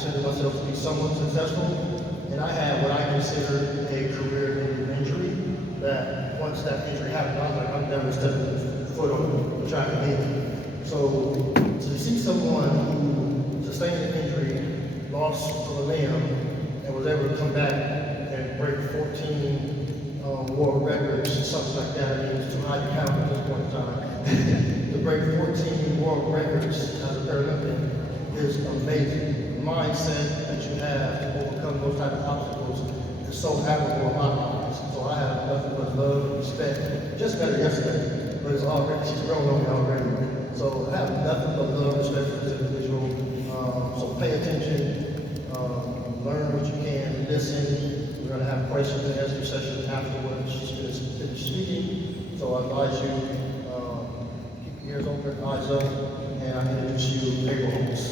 consider myself to be somewhat successful, and I had what I consider a career-ending injury, that once that injury happened, I was like, I'm never stepping foot on the track again. So to see someone who sustained an injury, lost a limb, and was able to come back and break 14 world records, something like that, I mean, it's too high to count at this point in time, to break 14 world records as a Paralympian is amazing. The mindset that you have to overcome those type of obstacles is so admirable in my eyes. So I have nothing but love and respect. Just met her yesterday, but it's already, she's grown on me already. So I have nothing but love and respect for this individual. So pay attention, learn what you can, listen. We're going to have questions and answer session afterwards. She's finished speaking. So I advise you, keep your ears open, eyes up, and I introduce you, April Holmes.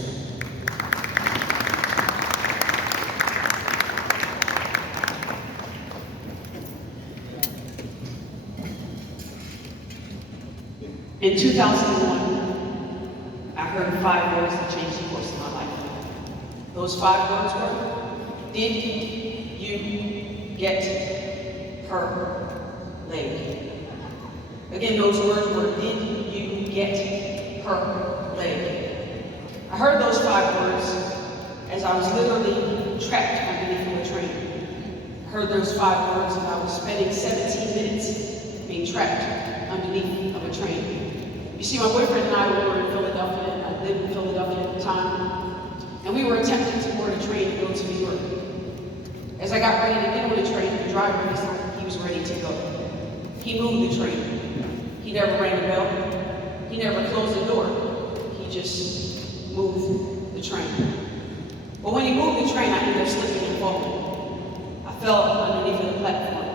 In 2001, I heard 5 words that changed the course of my life. Those 5 words were, did you get her leg? Again, those words were, did you get her leg? I heard those 5 words as I was literally trapped underneath a train. I heard those 5 words and I was spending 17 minutes being trapped underneath of a train. You see, my boyfriend and I were in Philadelphia, and I lived in Philadelphia at the time, and we were attempting to board a train to go to New York. As I got ready to get on the train, the driver decided he was ready to go. He moved the train. He never rang the bell. He never closed the door. He just moved the train. But when he moved the train, I ended up slipping and falling. I fell underneath the platform,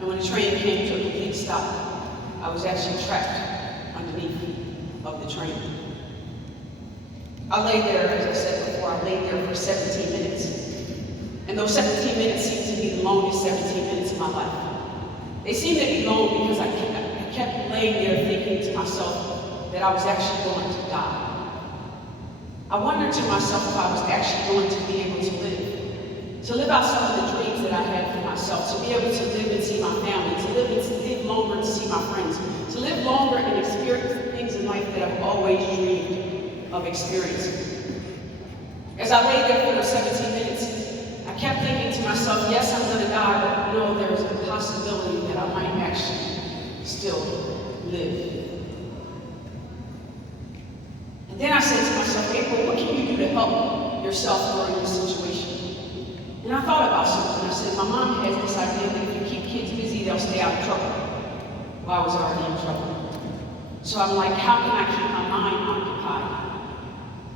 and when the train came to a complete stop, I was actually trapped underneath of the train. I lay there, as I said before, I laid there for 17 minutes. And those 17 minutes seemed to be the longest 17 minutes of my life. They seemed to be long because I kept laying there thinking to myself that I was actually going to die. I wondered to myself if I was actually going to be able to live out some of the dreams that I had for myself, to be able to live and see my family, to live longer to see my friends, to live longer and experience the things in life that I've always dreamed of experiencing. As I lay there for those 17 minutes, I kept thinking to myself, yes, I'm going to die, but no, there's a possibility that I might actually still live. And then I said to myself, April, what can you do to help yourself during this situation? And I thought about something. I said, my mom has this idea that if you keep kids busy, they'll stay out of trouble. Well, I was already in trouble. So I'm like, how can I keep my mind occupied?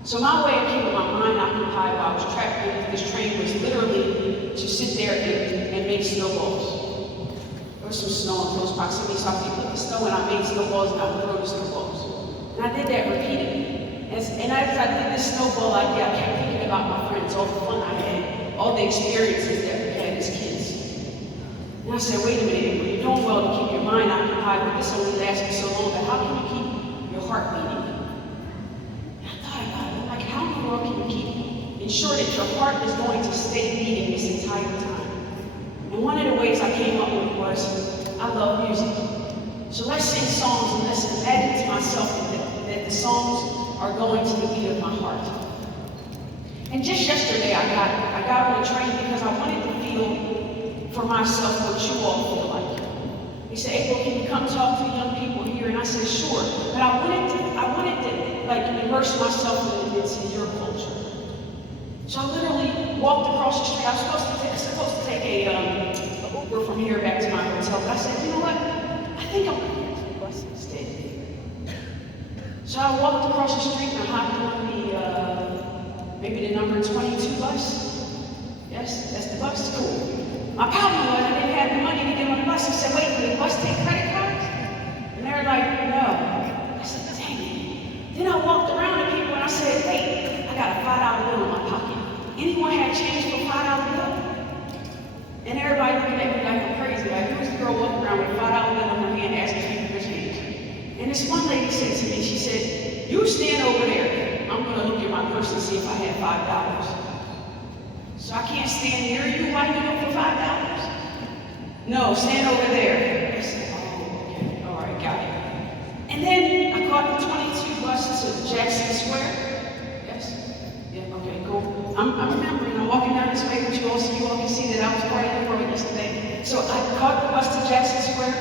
So my way of keeping my mind occupied while I was trapped in this train was literally to sit there and make snowballs. There was some snow in close proximity, so I picked up the snow and I made snowballs and I would throw the snowballs. And I did that repeatedly. And as I did this snowball idea, I kept thinking about my friends, all the fun I had, all the experiences that we had as kids. And I said, wait a minute, you're doing well to keep your mind occupied, but this only lasted so long, but how can you keep your heart beating? And I thought about it, like how in the world can you ensure that your heart is going to stay beating this entire time? And one of the ways I came up with was, I love music. So let's sing songs and let's imagine to myself that the songs are going to the beat of my heart. And just yesterday I got on a train because I wanted to feel for myself what you all feel like. He said, April, can you come talk to the young people here? And I said, sure. But I wanted to like immerse myself into your culture. So I literally walked across the street. I was supposed to take a Uber from here back to my hotel. But I said, you know what? I think I'm going to take the bus instead. So I walked across the street and I hopped on maybe the number 22 bus. Yes, that's the bus. Cool. My problem was I didn't have the money to get on the bus. I said, wait, will the bus take credit cards? And they were like, no. I said, dang it. Then I walked around to people and I said, wait, I got a $5 bill in my pocket. Anyone have change for a $5 bill? And everybody looking at me like I'm crazy. Like, who's the girl walking around with a $5 bill in her hand asking people for change? And this one lady said to me, she said, you stand over there. I'm going to look at my purse and see if I have $5. So I can't stand near you while you look for $5? No, stand over there. I said, oh, okay, all right, got it. And then I caught the 22 bus to Jackson Square. Yes? Yeah, okay, cool. I'm remembering, I'm walking down this way with you all, so you all can see that I was part of the world yesterday. So I caught the bus to Jackson Square.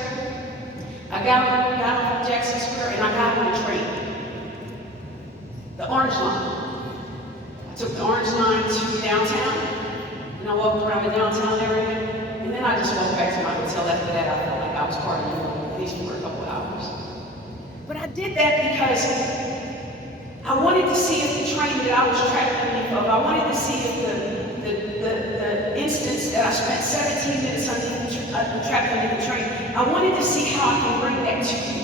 I got on Jackson Square and I got on the train. The orange line. I took the orange line to downtown, and I walked around the downtown area, and then I just walked back to my hotel. After that, I felt like I was part of the world, at least for a couple hours. But I did that because I wanted to see if the train that I was trapped underneath of, I wanted to see if the instance that I spent 17 minutes trapped underneath the train, I wanted to see how I can bring that to you.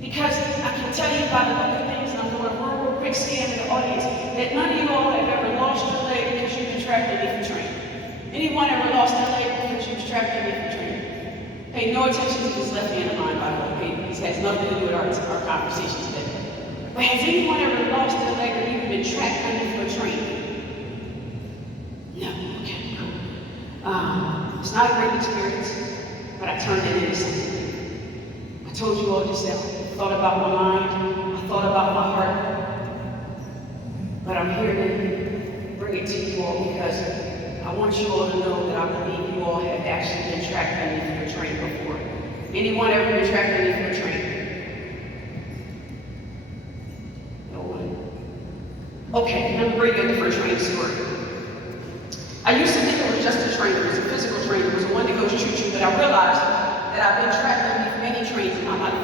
Because I can tell you by the look of things, and I'm doing a real quick scan of the audience, that none of you all have ever lost your leg because you've been trapped underneath the train. Anyone ever lost their leg because you was trapped underneath the train? Pay no attention to this left hand of mine, by the way. This has nothing to do with our conversation today. But has anyone ever lost their leg or even been trapped underneath a train? No. Okay, cool. It's not a great experience, but I turned it into something. I told you all just that. I thought about my mind, I thought about my heart, but I'm here to bring it to you all because I want you all to know that I believe you all have actually been trapped underneath a train before. Anyone ever been trapped underneath a train? No one. Okay, let me bring you a different train story. I used to think it was just a train. It was a physical train. It was the one that goes choo-choo, but I realized that I've been trapped underneath many trains in my life.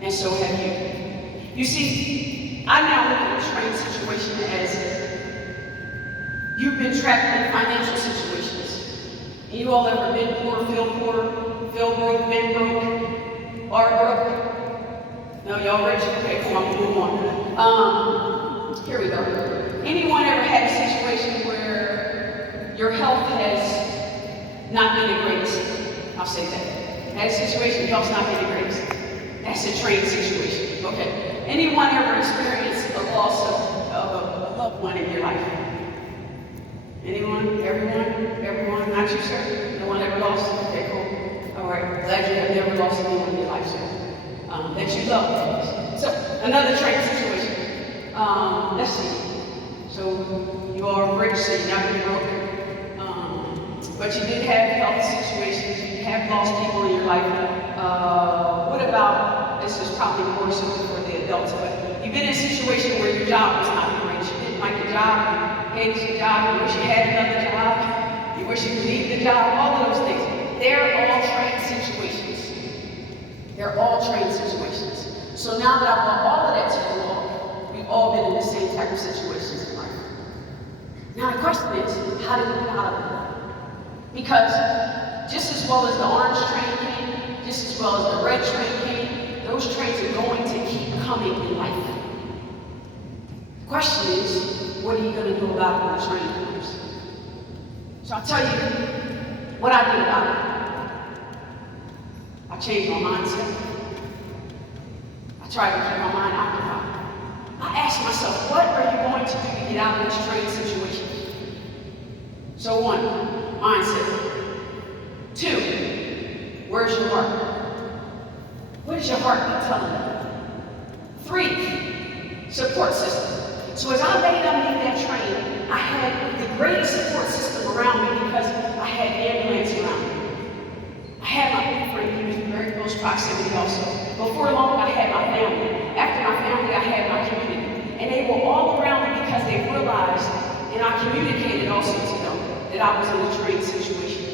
And so have you. You see, I now look at a train situation as you've been trapped in financial situations. And you all ever been poor, feel broke, been broke, are broke? No, y'all rich? Okay, come on, move on. Here we go. Anyone ever had a situation where your health has not been the greatest? I'll say that. Had a situation, your health's not been the greatest. That's a train situation. Okay. Anyone ever experienced a loss of a loved one in your life? Anyone? Everyone? Everyone? Not you, sir? No one ever lost? Okay, cool. All right. Glad you have never lost anyone in your life, sir. That you love. So, another train situation. Let's see. So, you are rich, so you're not been broke. But you did have health situations. You have lost people in your life. What about, this is probably more so for the adults, but you've been in a situation where your job was not great. You didn't like your job, you hated your job, you wish you had another job, you wish you could leave the job, all of those things. They're all train situations. They're all train situations. So now that I brought all of that to you all, we've all been in the same type of situations in life. Now the question is, how do we get out of it? Because just as well as the orange train came, just as well as the red train came, those trains are going to keep coming in life. The question is, what are you going to do about it when the train comes? So I'll tell you what I did about it. I changed my mindset. I tried to keep my mind occupied. I asked myself, what are you going to do to get out of this train situation? So 1, mindset. 2, where's your heart? What does your heart be telling you? 3, support system. So as I laid underneath that train, I had the greatest support system around me because I had ambulance around me. I had my boyfriend, he was in very close proximity also. Before long, I had my family. After my family, I had my community. And they were all around me because they realized, and I communicated also to them, that I was in a train situation.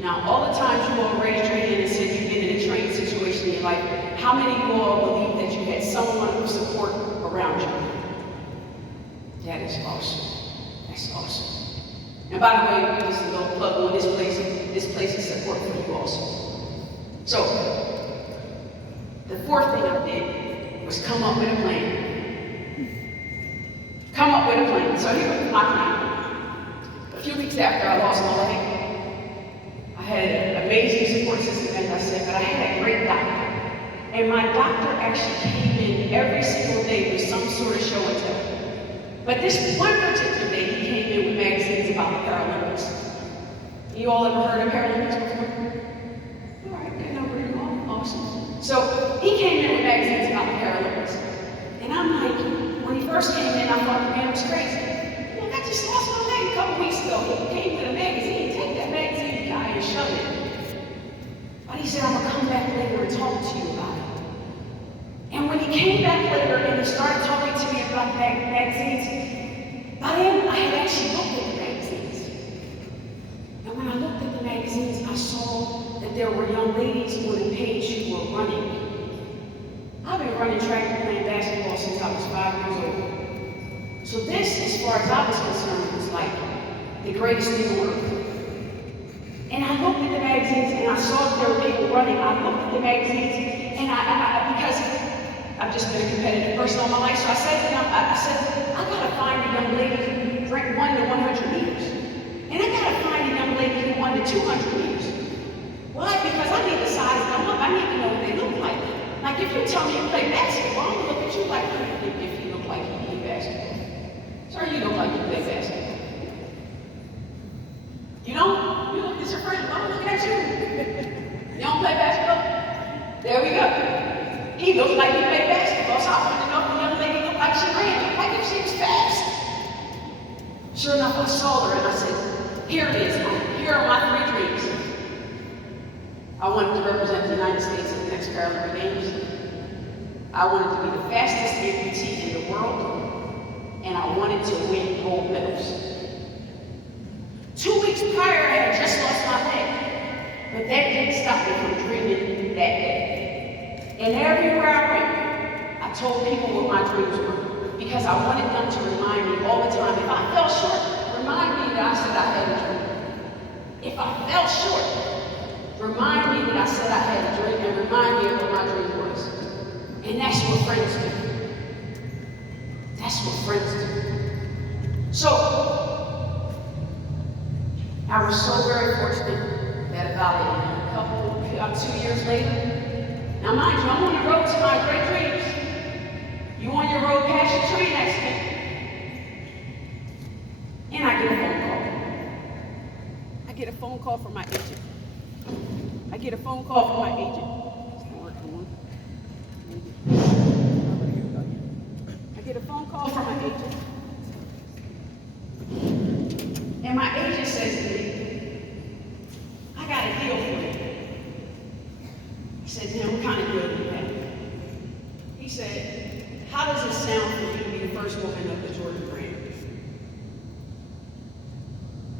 Now, all the times you all raised your hand and said you've been in a train situation in your life, how many of you all believe that you had someone of support around you? That is awesome. That's awesome. And by the way, just a little plug on this place is support for you also. So, the 4th thing I did was come up with a plan. Come up with a plan. So here was my plan. A few weeks after I lost my leg, I had an amazing support system, as I said, but I had a great doctor. And my doctor actually came in every single day with some sort of show and tell. But this one particular day, he came in with magazines about the Paralympics. You all ever heard of Paralympics before? All right, good number of you all. Awesome. So he came in with magazines about the Paralympics. And I'm like, when he first came in, I thought the man was crazy. Look, I just lost my leg a couple weeks ago. He came with a magazine. Take that magazine, guy, and shove it. But he said, I'm going to come back later and talk to you about it. And when he came back later and he started talking to me about magazines, by then I had actually looked at the magazines. And when I looked at the magazines, I saw that there were young ladies on the page who were running. I've been running track and playing basketball since I was 5 years old. So this, as far as I was concerned, was like the greatest thing on earth. And I looked at the magazines and I saw that there were people running. I looked at the magazines and because I've just been a competitive person all my life, so I said to them, I gotta find a young lady who won the 100 meters. And I gotta find a young lady who won the 200 meters. Why? Because I need to size them up. I need to know what they look like. Like if you tell me you play basketball, I'm gonna look at you like if you look like you play basketball. Sir, you look like you play basketball. You don't? You look at your friend, I'm looking at you. You don't play basketball? There we go. He looks like he played basketball, so I wanted to know if the young lady looked like she ran, like if she was fast. Sure enough, I saw her and I said, here it is. Here are my 3 dreams. I wanted to represent the United States at the next Paralympic Games. I wanted to be the fastest amputee in the world, and I wanted to win gold medals. 2 weeks prior, I had just lost my leg, but that didn't stop me from dreaming that day. And everywhere I went, I told people what my dreams were, because I wanted them to remind me all the time. If I fell short, remind me that I said I had a dream. If I fell short, remind me that I said I had a dream, and remind me of what my dream was. And that's what friends do. That's what friends do. So, I was so very fortunate that about 2 years later, now mind you, I'm on the road to my great dreams. You on your road past your train accident. And I get a phone call. I get a phone call from my agent. I get a phone call from my agent. I get a phone call from my agent. And my agent says to me, I got a deal for you. I said, now what kind of deal do you have? He said, how does it sound for you to be the first woman of the Jordan brand?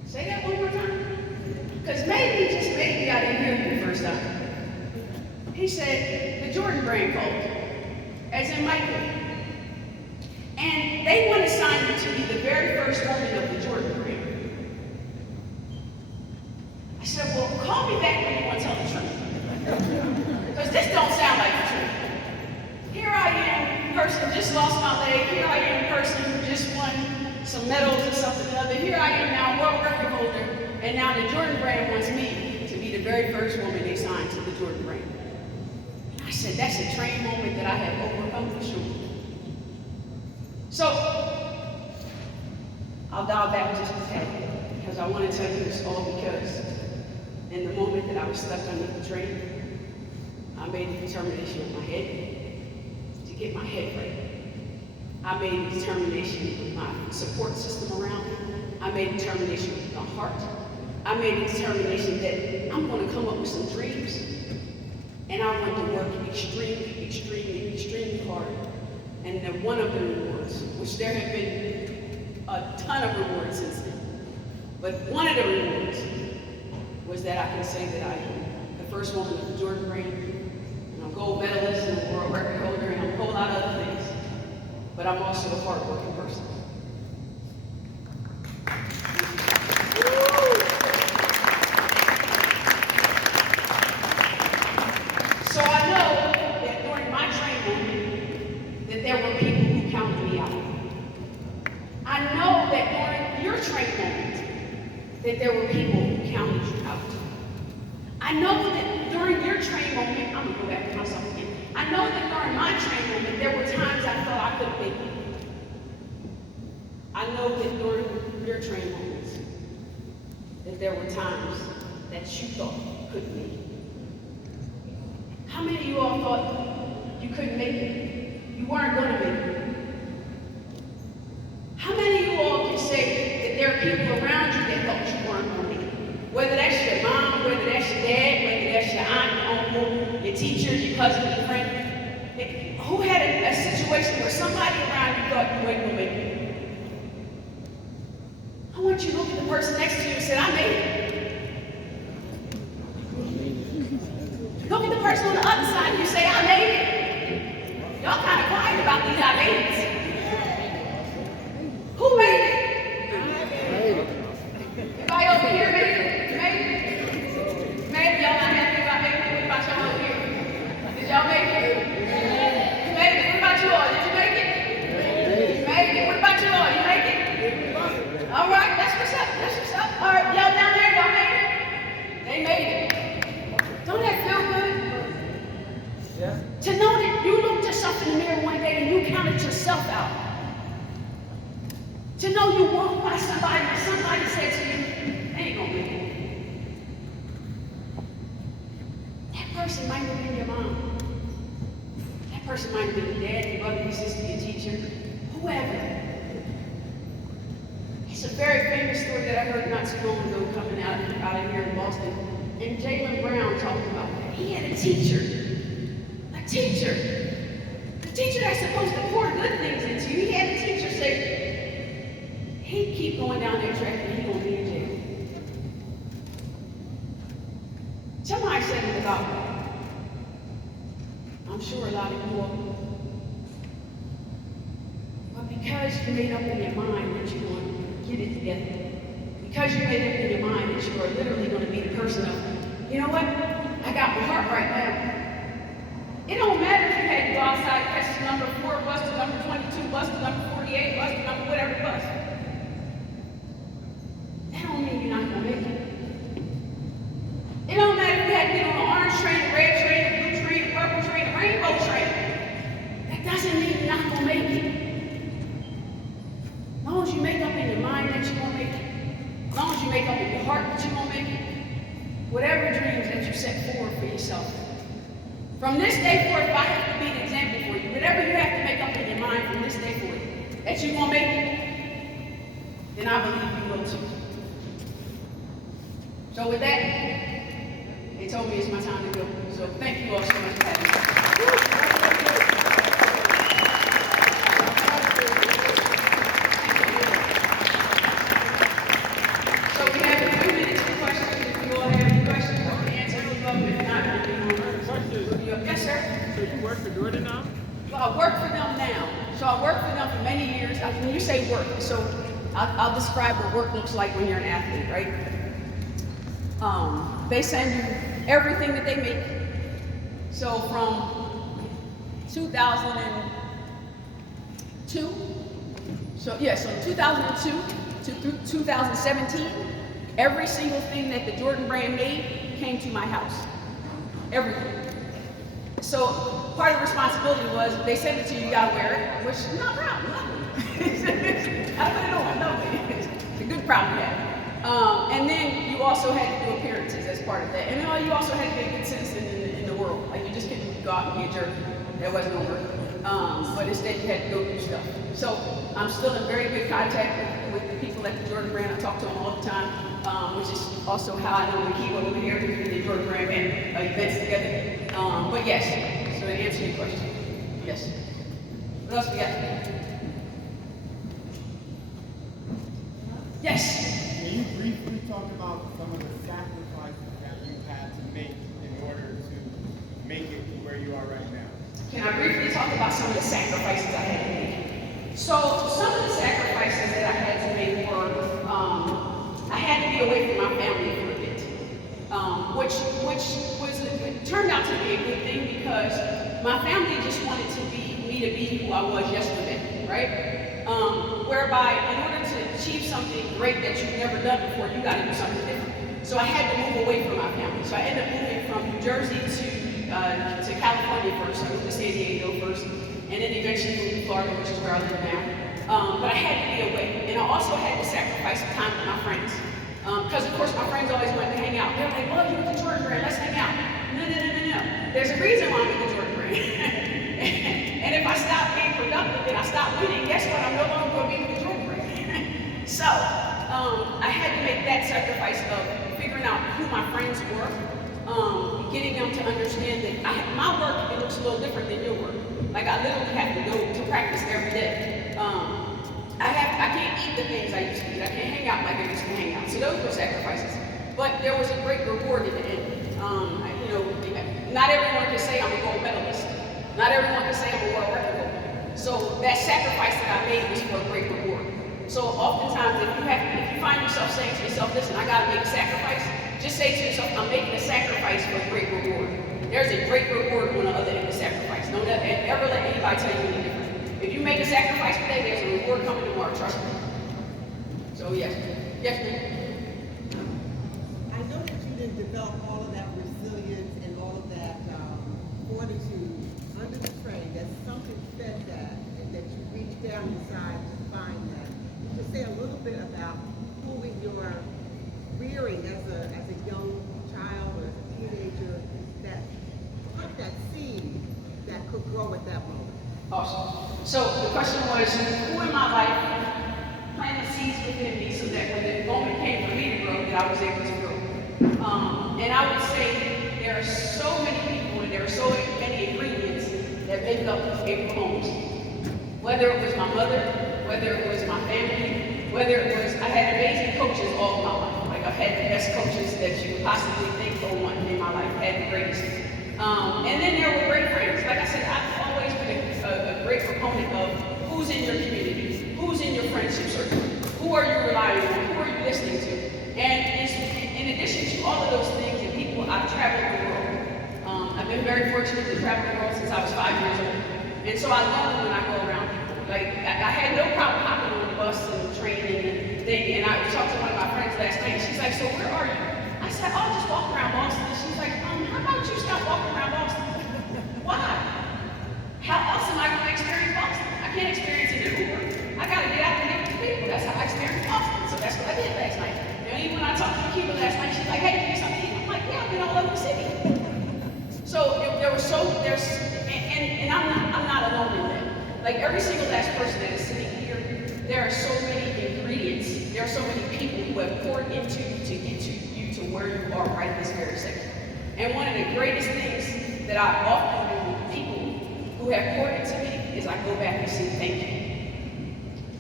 Say that one more time. Because maybe, just maybe, I didn't hear you the first time. He said, the Jordan brand called, as in Michael. And they want to sign you to be the very first woman of the Jordan brand. I said, well, call me back when you want to tell the truth. Because this don't sound like the truth. Here I am, person just lost my leg. Here I am, person who just won some medals or something or other. Here I am now, world record holder. And now the Jordan brand wants me to be the very first woman they signed to the Jordan brand. And I said, that's a train moment that I have overcome for sure. So, I'll dial back just a tad, because I want to tell you this all because in the moment that I was stuck underneath the train, I made a determination with my head to get my head right. I made a determination with my support system around me. I made a determination with my heart. I made a determination that I'm going to come up with some dreams, and I want to work extremely hard. And then one of the rewards, which there have been a ton of rewards since then, but one of the rewards was that I can say that I am the first woman of the Jordan brand, and I'm a gold medalist and a world record holder, and I'm a whole lot of other things. But I'm also a hard-working person. So I know that during my training that there were people who counted me out. I know that during your training moment that there were people who counted you out. I know that during your training moment, I'm gonna go back to myself again. I know that during my training moment there were times I thought I couldn't make it. I know that during your training moments that there were times that you thought you couldn't make it? How many of you all thought you couldn't make it? You weren't going to make it? How many of you all can say that there are people around you that thought you weren't going to make it? Whether that's your mom, whether that's your dad, whether that's your aunt, your uncle, your teacher, your cousin, your friend. Who had a situation where somebody around you thought you weren't going to make it? I want you to look at the person next to you and say, I made it. Look at the person on the other side and you say, I made it. Y'all kind of quiet about these I made it. Who made it? Everybody over here made it? You made it? Maybe y'all not happy about making it. What about y'all over here? Did y'all make it? You made it. What about you all? Did you make it? You made it. What about you all? You make it? All right, that's what's up. That's what's up. All right, y'all down there, y'all made it? They made it. Don't that feel good? Yeah. To know that you looked yourself in the mirror one day and you counted yourself out. To know you walked by somebody and somebody said to you, they ain't gonna make it. That person might have been your mom. That person might have been your dad, your brother, your sister, your teacher, whoever. It's a very famous story that I heard not too long ago coming out of here in Boston. And Jalen Brown talked about that. He had a teacher. A teacher. The teacher that's supposed to pour good things into you. He had a teacher say, he'd keep going down that track and he's going to be in jail. Somebody said it about me. I'm sure a lot of you all. But because you made up in your mind that you're going to get it together, because you made up in your mind that you are literally going to be the person of, you know what? I got my heart right now. It don't matter if you had to go outside and catch the number 4 bus, the number 22 bus, the number 48 bus, the number whatever bus. That don't mean you're not going to make it. It don't matter if you had to get on the orange train, the red train, the blue train, the purple train, the rainbow train. That doesn't mean you're not going to make it. As long as you make up in your mind that you're going to make it. As long as you make up in your heart that you're going to make it. Whatever dreams that you set forward for yourself. From this day forward, if I have to be an example for you, whatever you have to make up in your mind from this day forward, that you're going to make it, then I believe you will too. So with that, they told me it's my time to go. So thank you all so much for having me. I work for them now. So I work for them for many years. When you say work, so I'll describe what work looks like when you're an athlete, right? They send you everything that they make. So from 2002, so 2002 to 2017, every single thing that the Jordan brand made came to my house. Everything. So part of the responsibility was they send it to you, you gotta wear it, which is not a problem. I put it on, no, it's a good problem to have. And then you also had to do appearances as part of that. And then you also had to be a good citizen in the world. Like you just couldn't go out and be a jerk. That wasn't gonna work. But instead you had to go do stuff. So I'm still in very good contact with the people at the Jordan brand. I talk to them all the time, which is also how I know the key over here to the Jordan brand events together. But yes, so to answer your question, yes. What else we got? Yes. Can you briefly talk about some of the sacrifices that you had to make in order to make it to where you are right now? Can I briefly talk about some of the sacrifices I had to make? So some of the sacrifices that I had to make were, I had to be away from my family for a bit, which turned out to be a good thing because my family just wanted me to be who I was yesterday, right? Whereby in order to achieve something great that you've never done before, you got to do something different. So I had to move away from my family. So I ended up moving from New Jersey to California first. I moved to San Diego first, and then eventually moved to Florida, which is where I live now. But I had to be away, and I also had to sacrifice some time with my friends. Because of course my friends always wanted to hang out. They're like, well, you're at the Jordan Brand, let's hang out. No. There's a reason why I'm at the Jordan Brand. And if I stop being productive and I stop winning, guess what? I'm no longer going to be with the Jordan Brand. So I had to make that sacrifice of figuring out who my friends were, getting them to understand that my work, it looks a little different than your work. Like I literally have to go to practice every day. I can't eat the things I used to eat. I can't hang out like I used to hang out. So those were sacrifices. But there was a great reward in the end. Not everyone can say I'm a gold medalist. Not everyone can say I'm a world record holder. So that sacrifice that I made was for a great reward. So oftentimes if you find yourself saying to yourself, listen, I gotta make a sacrifice, just say to yourself, I'm making a sacrifice for a great reward. There's a great reward on the other end of the sacrifice. Don't ever let anybody tell you any different. If you make a sacrifice today, there's a reward coming tomorrow, trust me. So yes, ma'am. I know that you didn't develop all of that resilience and all of that fortitude under the train, that something fed that, and that you reached down inside to find that. Just say a little bit about who in your rearing as a young child or as a teenager that put that seed that could grow at that moment. Awesome. So the question was, who in my life planted seeds within me so that when the moment came for me to grow, that I was able to grow? And I would say there are so many people and there are so many ingredients that make up April Holmes. Whether it was my mother, whether it was my family, whether it was, I had amazing coaches all my life. Like I've had the best coaches that you could possibly think of one in my life, had the greatest. And then there were great friends. Like I said, I've always been a great proponent of who's in your community, who's in your friendship circle, who are you relying on, who are you listening to. And in addition to all of those things and people, I've traveled the world. I've been very fortunate to travel the world since I was 5 years old. And so I learn when I go around people. Like, I had no problem hopping on the bus and the train and thing. And I talked to one of my friends last night. She's like, so where are you? I said, oh, just walk around Boston. And she's like, how about you stop walking around Boston? Why? How else am I going to experience Boston? I can't experience it in Uber. I got to get out and meet with people. That's how I experience Boston. So that's what I did last night. And even when I talked to Kiva last night, she's like, hey, give me something to eat. I'm like, yeah, I've been all over the city. So and I'm not alone in that. Like every single last person that is sitting here, there are so many ingredients, there are so many people who have poured into you to get you to where you are right this very second. And one of the greatest things that I often do with people who have poured into me is I go back and say thank you.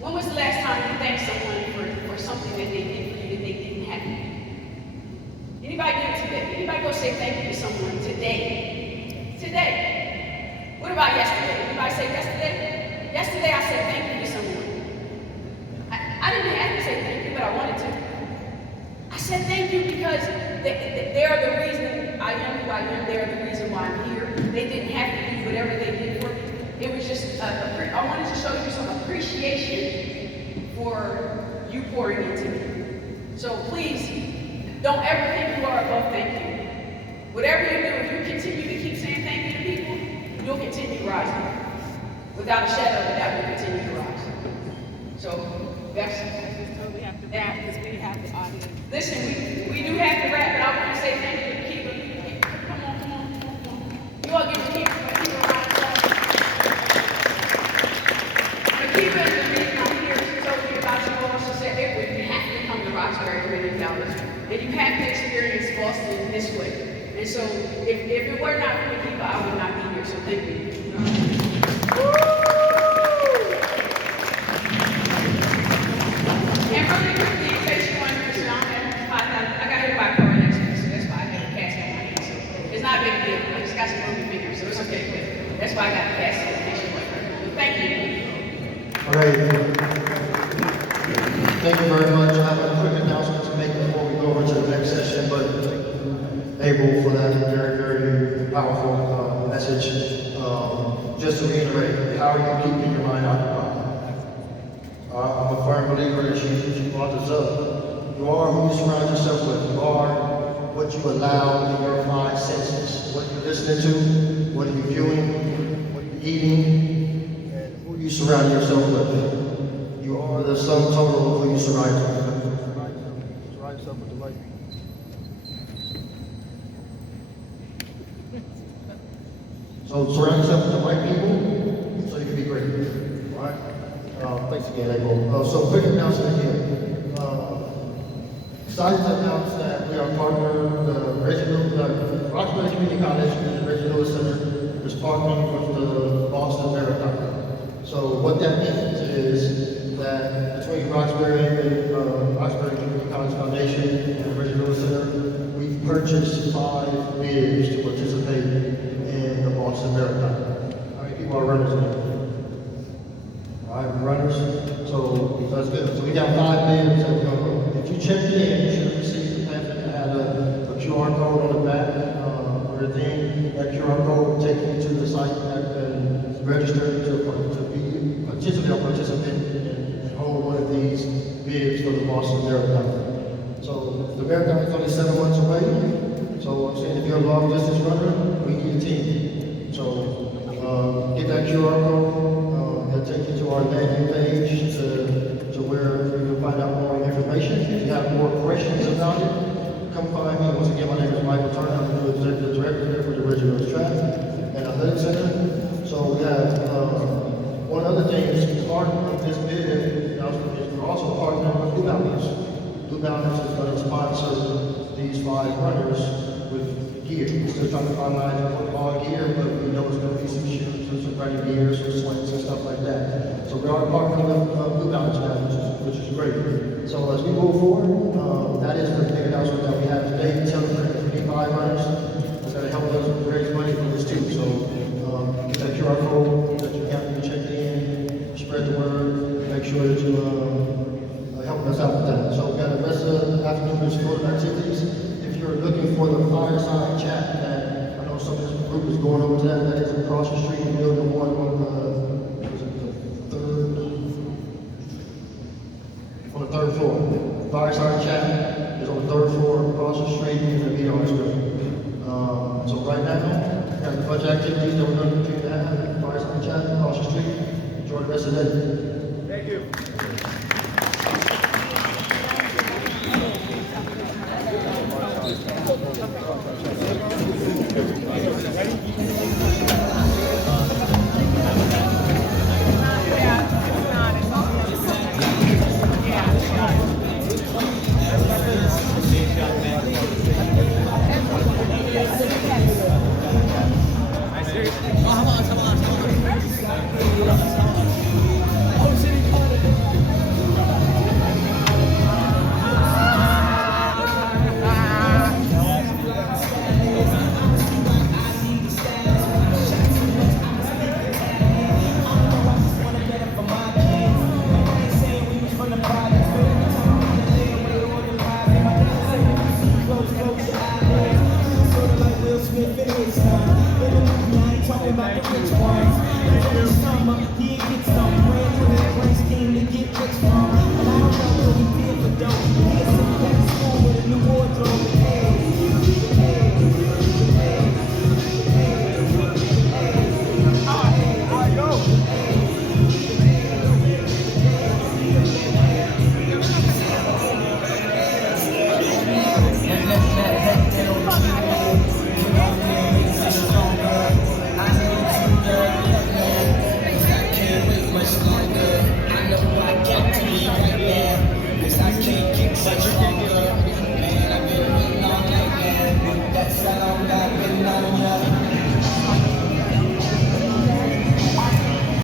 When was the last time you thanked someone for something that they did for you that they didn't have? Anybody do it today? Anybody go say thank you to someone today? Today. What about yesterday? Anybody say yesterday? Yesterday I said thank you to someone. I didn't have to say thank you, but I wanted to. I said thank you because they are the reason I am who I am. They are the reason why I'm here. They didn't have to do whatever they did for me. It was just, I wanted to show you some appreciation for you pouring into me. So please, don't ever think you are above thank you. Whatever you do, if you continue to keep saying thank you to people, you'll continue rising. Without a shadow of a doubt, you'll continue to rise. So, that's... So we have to wrap because we have the audience. Listen, we do have to wrap, but I want to say thank you to Kiva. Come on. You all give Kiva a round of applause. But Kiva is the reason I'm here. She told me about you all. She said, you have to come to Roxbury Community College. And you have to experience Boston this way. And so, if it were not for Kiva, I would not be here. So thank you. And really quickly, in case you wonder, so I got hit by a car next week, so that's why I had a cast on my hand. So it's not a big deal. I just got some moving fingers, so it's okay. But that's why I got the cast on in case you wonder. But thank you. All right. Thank you very much. I have a quick announcement to make before we go over to the next session, but April for that very, very powerful message. Just to reiterate, how are you keeping your mind occupied? I'm a firm believer that she brought this up. You are who you surround yourself with. You are what you allow in your five senses. What you're listening to, what are you viewing, what you're eating, and who you surround yourself with. You are the sum total of who you surround yourself with. So surround yourself with the right people so you can be great. All right? Thanks again, April. So quick announcement here. Excited to announce that we are partnering the Roxbury Community College and the Reggie Lewis Center is partnering with the Boston Marathon. So what that means is that between Roxbury and Roxbury Community College Foundation and the Reggie Lewis Center, we've purchased 5 bids to participate in the Boston Marathon. How many people are runners in here? All right, runners. So that's good. So we got 5 bids that we're going to go. If you checked in, you should have received the pamphlet that had a QR code on the back or a thing. That QR code will take you to the site and register to be participant and hold one of these bids for the Boston Marathon. So the marathon is only 7 months away. So I'm saying if you're a long distance runner, we need a team. So get that QR code. It'll take you to our landing page to where you can find out more information. If you have more questions about it, come find me. Once again, my name is Michael Turner. I'm the executive director here for the Original Track and Athletic Center. So we have one other thing is part of this bid. We're also partnering with Blue Balance. Blue Balance is going to sponsor these 5 runners with gear. We're still trying to finalize football gear, but we know it's going to be some shoes and some running gear, some slings and stuff like that. So we are partnering with Blue Balance now, which is great. So as we move forward, that is the big announcement that we have today. Tell them that we need 5 runners. It's going to help us raise money for this too. So get that QR code that you have when you checked in, spread the word, make sure that you helping us out with that. So we got the rest of the afternoon is full of activities. If you're looking for the fireside chat, that I know some of this group is going over to that is across the street in building 1 on the third floor. Fireside chat is on the 3rd floor across the street in the meeting room. So right now, we got a bunch of activities that we're going to continue to have. Fireside chat across the street. Enjoy the rest of the day. Thank you.